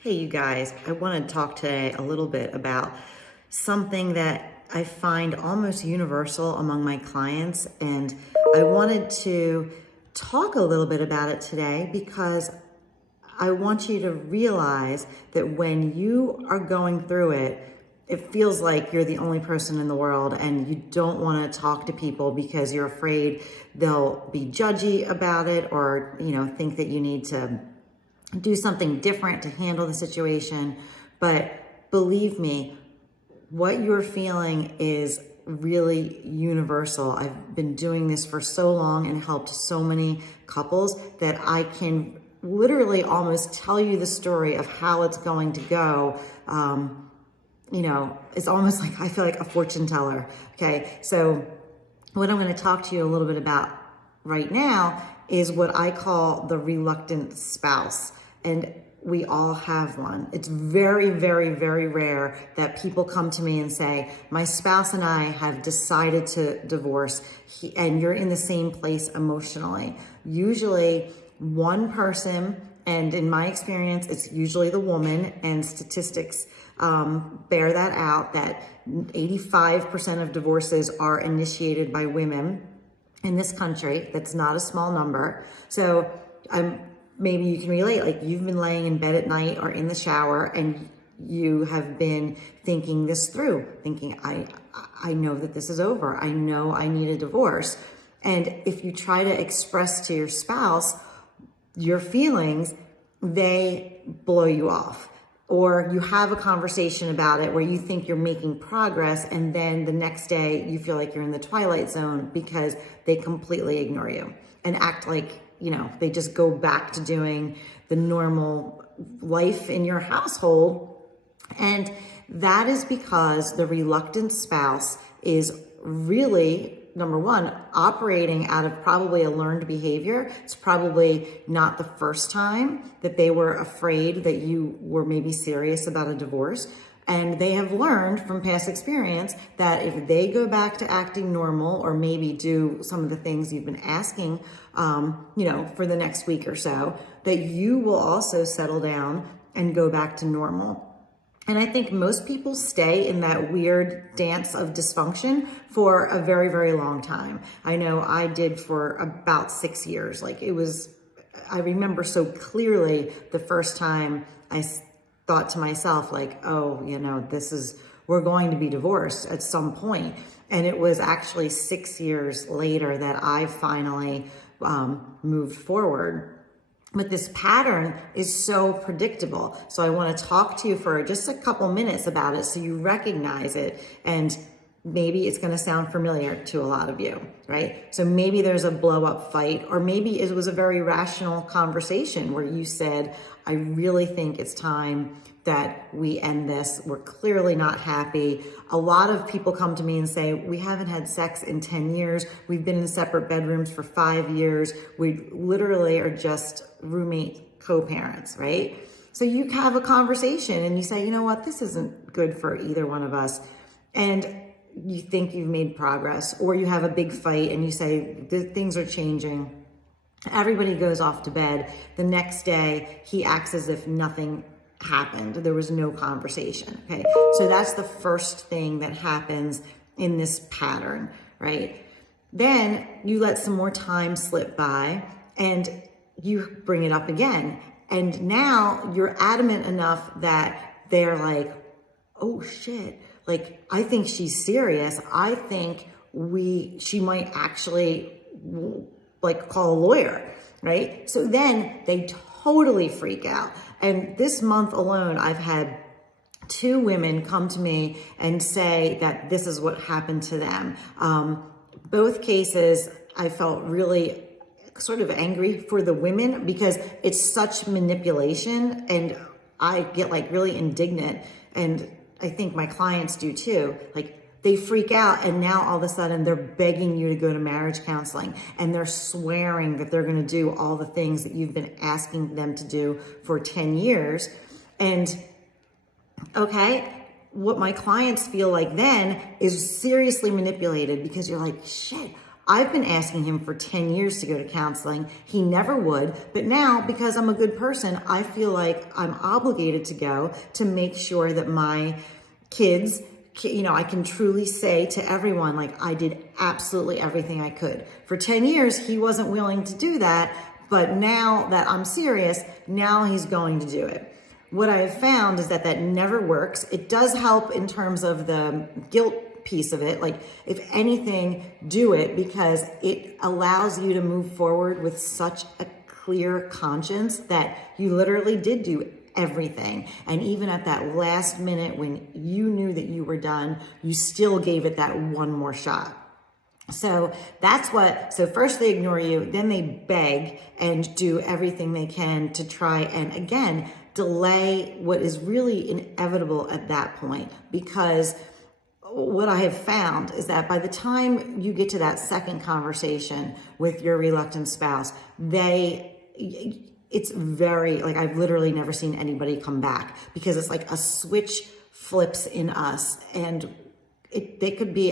Hey, you guys, I want to talk today a little bit about something that I find almost universal among my clients. And I wanted to talk a little bit about it today because I want you to realize that when you are going through it, it feels like you're the only person in the world and you don't want to talk to people because you're afraid they'll be judgy about it or, think that you need to do something different to handle the situation. But believe me, what you're feeling is really universal. I've been doing this for so long and helped so many couples that I can literally almost tell you the story of how it's going to go. It's almost like I feel like a fortune teller. Okay, so what I'm going to talk to you a little bit about right now is what I call the reluctant spouse. And we all have one. It's very, very, very rare that people come to me and say, my spouse and I have decided to divorce, and you're in the same place emotionally. Usually one person, and in my experience, it's usually the woman, and statistics bear that out, that 85% of divorces are initiated by women in this country. That's not a small number. So maybe you can relate, like you've been laying in bed at night or in the shower and you have been thinking this through, thinking, I know that this is over. I know I need a divorce. And if you try to express to your spouse your feelings, they blow you off. Or you have a conversation about it where you think you're making progress, and then the next day you feel like you're in the twilight zone because they completely ignore you and act like, they just go back to doing the normal life in your household. And that is because the reluctant spouse is really, number one, operating out of probably a learned behavior. It's probably not the first time that they were afraid that you were maybe serious about a divorce. And they have learned from past experience that if they go back to acting normal or maybe do some of the things you've been asking, for the next week or so, that you will also settle down and go back to normal. And I think most people stay in that weird dance of dysfunction for a very, very long time. I know I did for about 6 years. I remember so clearly the first time I thought to myself, like, oh, we're going to be divorced at some point. And it was actually 6 years later that I finally moved forward. But this pattern is so predictable. So I want to talk to you for just a couple minutes about it so you recognize it. And maybe it's going to sound familiar to a lot of you, right? So maybe there's a blow up fight, or maybe it was a very rational conversation where you said, I really think it's time that we end this. We're clearly not happy. A lot of people come to me and say, we haven't had sex in 10 years. We've been in separate bedrooms for 5 years. We literally are just roommate co-parents, right? So you have a conversation and you say, you know what, this isn't good for either one of us. And you think you've made progress, or you have a big fight and you say, things are changing. Everybody goes off to bed. The next day, he acts as if nothing happened. There was no conversation. Okay. So that's the first thing that happens in this pattern, right? Then you let some more time slip by and you bring it up again. And now you're adamant enough that they're like, oh shit. Like, I think she's serious. I think she might actually call a lawyer, right? So then they totally freak out. And this month alone, I've had 2 women come to me and say that this is what happened to them. Both cases, I felt really sort of angry for the women because it's such manipulation, and I get really indignant, and I think my clients do too. They freak out, and now all of a sudden they're begging you to go to marriage counseling, and they're swearing that they're going to do all the things that you've been asking them to do for 10 years. And okay, what my clients feel like then is seriously manipulated, because you're like, shit, I've been asking him for 10 years to go to counseling. He never would. But now, because I'm a good person, I feel like I'm obligated to go to make sure that my kids, I can truly say to everyone, like, I did absolutely everything I could. For 10 years, he wasn't willing to do that. But now that I'm serious, now he's going to do it. What I have found is that never works. It does help in terms of the guilt piece of it. Like, if anything, do it, because it allows you to move forward with such a clear conscience that you literally did do everything. And even at that last minute when you knew that you were done, you still gave it that one more shot. So so first they ignore you, then they beg and do everything they can to try and, again, delay what is really inevitable at that point. Because what I have found is that by the time you get to that second conversation with your reluctant spouse, it's very, like, I've literally never seen anybody come back, because it's like a switch flips in us, and they could be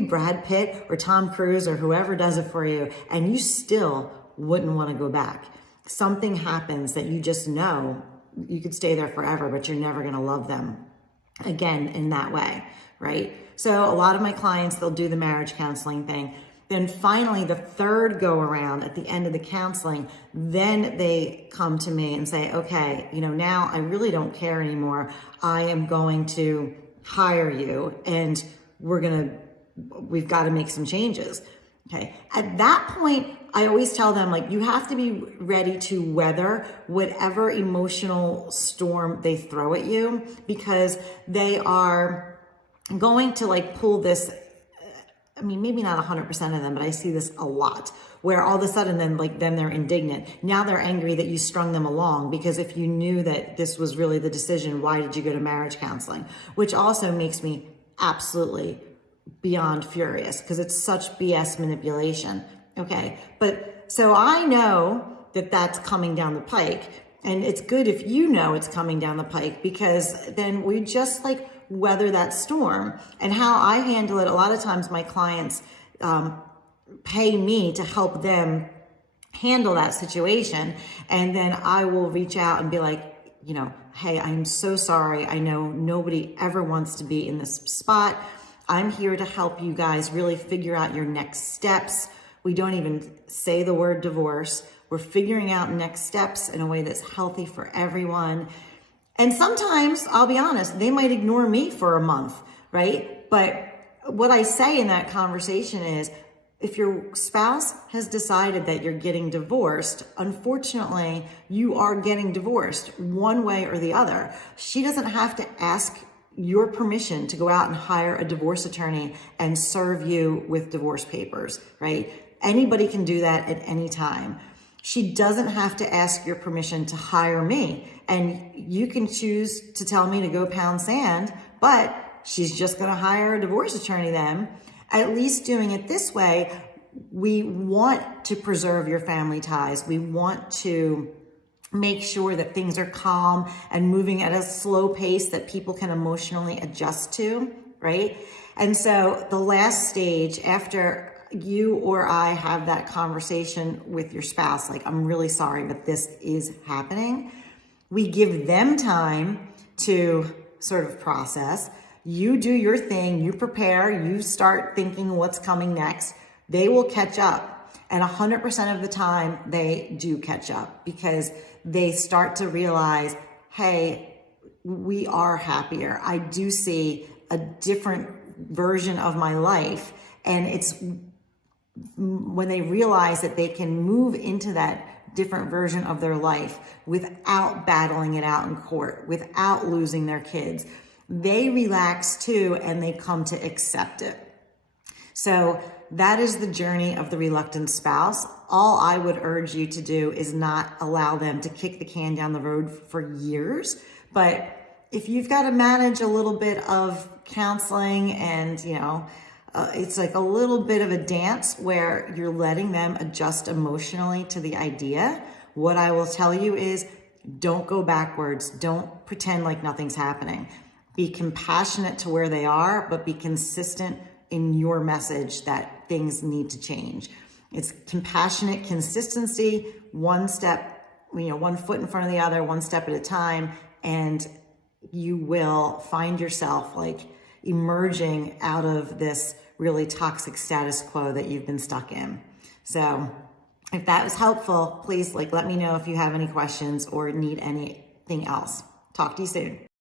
Brad Pitt or Tom Cruise or whoever does it for you, and you still wouldn't want to go back. Something happens that you just know you could stay there forever, but you're never going to love them again in that way, right? So a lot of my clients, they'll do the marriage counseling thing. Then finally, the third go around at the end of the counseling, then they come to me and say, okay, now I really don't care anymore. I am going to hire you, and we've got to make some changes. Okay. At that point, I always tell them, like, you have to be ready to weather whatever emotional storm they throw at you, because they are going to, like, pull this. I mean, maybe not 100% of them, but I see this a lot, where all of a sudden then they're indignant. Now they're angry that you strung them along, because if you knew that this was really the decision, why did you go to marriage counseling? Which also makes me absolutely beyond furious, because it's such BS manipulation. Okay. But so I know that that's coming down the pike, and it's good if you know it's coming down the pike, because then we just, like, weather that storm. And how I handle it, a lot of times my clients pay me to help them handle that situation. And then I will reach out and be like, hey, I'm so sorry. I know nobody ever wants to be in this spot. I'm here to help you guys really figure out your next steps. We don't even say the word divorce. We're figuring out next steps in a way that's healthy for everyone. And sometimes, I'll be honest, they might ignore me for a month, right? But what I say in that conversation is, if your spouse has decided that you're getting divorced, unfortunately, you are getting divorced one way or the other. She doesn't have to ask your permission to go out and hire a divorce attorney and serve you with divorce papers, right? Anybody can do that at any time. She doesn't have to ask your permission to hire me. And you can choose to tell me to go pound sand, but she's just going to hire a divorce attorney then. At least doing it this way, we want to preserve your family ties. We want to make sure that things are calm and moving at a slow pace that people can emotionally adjust to, right? And so the last stage, after you or I have that conversation with your spouse, like, I'm really sorry, but this is happening, we give them time to sort of process. You do your thing, you prepare, you start thinking what's coming next. They will catch up. And 100% of the time, they do catch up, because they start to realize, hey, we are happier. I do see a different version of my life. And it's when they realize that they can move into that different version of their life without battling it out in court, without losing their kids, they relax too, and they come to accept it. So that is the journey of the reluctant spouse. All I would urge you to do is not allow them to kick the can down the road for years. But if you've got to manage a little bit of counseling and, it's like a little bit of a dance where you're letting them adjust emotionally to the idea, what I will tell you is, don't go backwards. Don't pretend like nothing's happening. Be compassionate to where they are, but be consistent in your message that that things need to change. It's compassionate consistency, one step, one foot in front of the other, one step at a time, and you will find yourself like emerging out of this really toxic status quo that you've been stuck in. So if that was helpful, please let me know if you have any questions or need anything else. Talk to you soon.